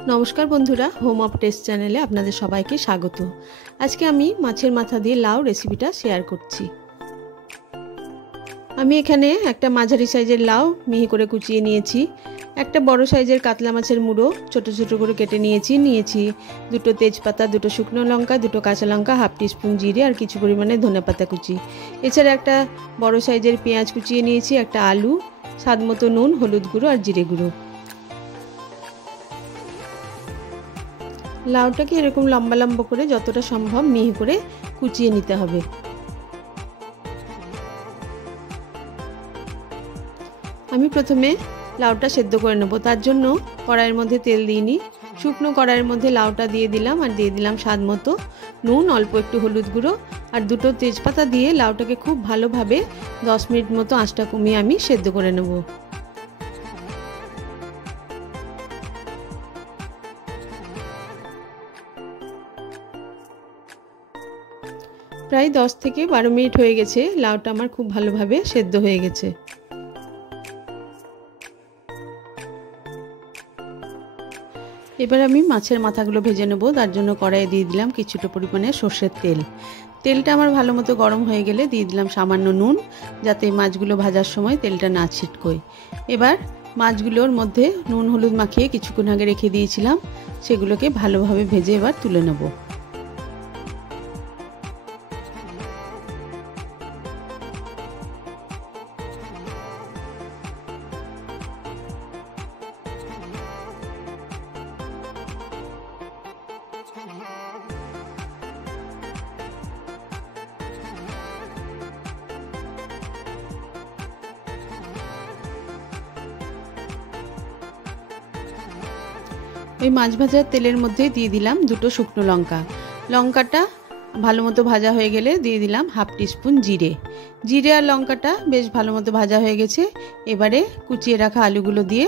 नमस्कार बंधुरा home of test चैनेले आपनादेर सबाइके स्वागत। आज के आमी माछेर माथा दिए लाउ रेसिपिटा शेयर करछि। आमी एखाने एकटा माझारी साइजेर लाउ मिहि करे कुचिए निएछि, एकटा बड़ो साइजेर कातला माछेर मुड़ो छोटो छोटो करे केटे निएछि, दुटो तेजपाता, दुटो शुकनो लंका, दुटो काँचा लंका, हाफ टीस्पून जिरे और किछु परिमाणे धनेपाता कुचि, एछाड़ा एकटा बड़ो साइजेर पेंयाज कुचिए निएछि, एकटा आलू, स्वादमतो नुन, हलुद गुঁড়ো और जिरे गुঁড়ো। लाउटाके एरकम लम्बा लम्बा करे যতটা সম্ভব মিহি করে কুচিয়ে নিতে হবে। আমি প্রথমে লাউটা সেদ্ধ করে নেব, তার জন্য কড়াইয়ের মধ্যে তেল দিইনি, শুকনো কড়াইয়ের মধ্যে লাউটা দিয়ে দিলাম আর দিয়ে দিলাম স্বাদ মতো নুন, অল্প একটু হলুদ গুঁড়ো আর দুটো তেজপাতা দিয়ে লাউটাকে খুব ভালোভাবে 10 মিনিট মতো আঁচটা কমিয়ে আমি সেদ্ধ করে নেব। প্রায় 10 থেকে 12 মিনিট হয়ে গেছে, লাউটা আমার খুব ভালোভাবে সেদ্ধ হয়ে গেছে। এবার আমি মাছের মাথাগুলো ভেজে নেব, তার জন্য কড়াইয়ে দিয়ে দিলাম কিছুটা পরিমাণে সরষের তেল। তেলটা আমার ভালো মতো গরম হয়ে গেলে দিয়ে দিলাম সামান্য নুন, যাতে মাছগুলো ভাজার সময় তেলটা না ছিটকোয়। এবার মাছগুলোর মধ্যে নুন হলুদ মাখিয়ে কিছুক্ষণ আগে রেখে দিয়েছিলাম, সেগুলোকে ভালোভাবে ভেজে এবার তুলে নেব। ওই মাছ ভাজার তেলের মধ্যে দিয়ে দিলাম দুটো শুকনো লঙ্কা। লঙ্কাটা ভালো মতো ভাজা হয়ে গেলে দিয়ে দিলাম হাফ টিস্পুন জিরে। জিরে আর লঙ্কাটা বেশ ভালো মতো ভাজা হয়ে গেছে, এবারে কুচিয়ে রাখা আলুগুলো দিয়ে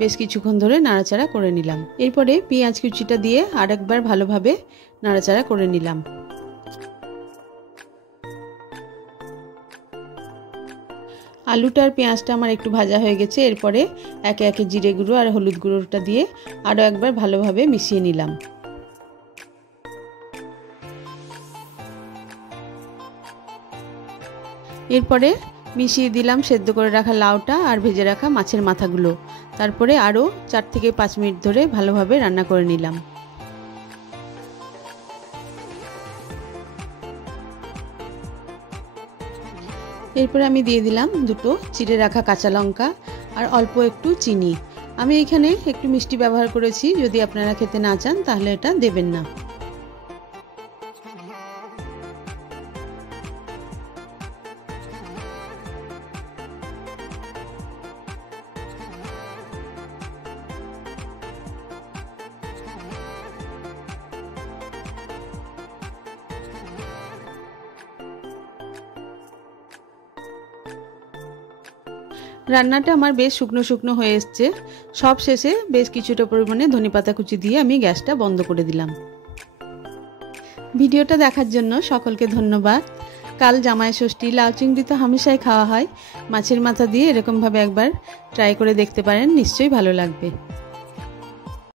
বেশ কিছুক্ষণ ধরে নাড়াচাড়া করে নিলাম। এরপরে পেঁয়াজ কুচিটা দিয়ে আরেকবার ভালোভাবে নাড়াচাড়া করে নিলাম। আলুটা আর পেঁয়াজটা আমার একটু ভাজা হয়ে গেছে, এরপরে একে একে জিরে গুঁড়ো আর হলুদ গুঁড়োটা দিয়ে আরও একবার ভালোভাবে মিশিয়ে নিলাম। এরপরে মিশিয়ে দিলাম সেদ্ধ করে রাখা লাউটা আর ভেজে রাখা মাছের মাথাগুলো, তারপরে আরও 4 থেকে 5 মিনিট ধরে ভালোভাবে রান্না করে নিলাম। এরপরে আমি দিয়ে দিলাম দুটো চিড়ে রাখা কাঁচা লঙ্কা আর অল্প একটু চিনি। আমি এখানে একটু মিষ্টি ব্যবহার করেছি, যদি আপনারা খেতে না চান তাহলে এটা দেবেন না। রান্নাটা আমার বেশ শুকনো শুকনো হয়ে এসছে, সব শেষে বেশ কিছুটা পরিমাণে ধনেপাতা কুচি দিয়ে আমি গ্যাসটা বন্ধ করে দিলাম। ভিডিওটা দেখার জন্য সকলকে ধন্যবাদ। কাল জামাই ষষ্ঠী, লাউ চিংড়ি তো হামেশাই খাওয়া হয়, মাছের মাথা দিয়ে এরকমভাবে একবার ট্রাই করে দেখতে পারেন, নিশ্চয়ই ভালো লাগবে।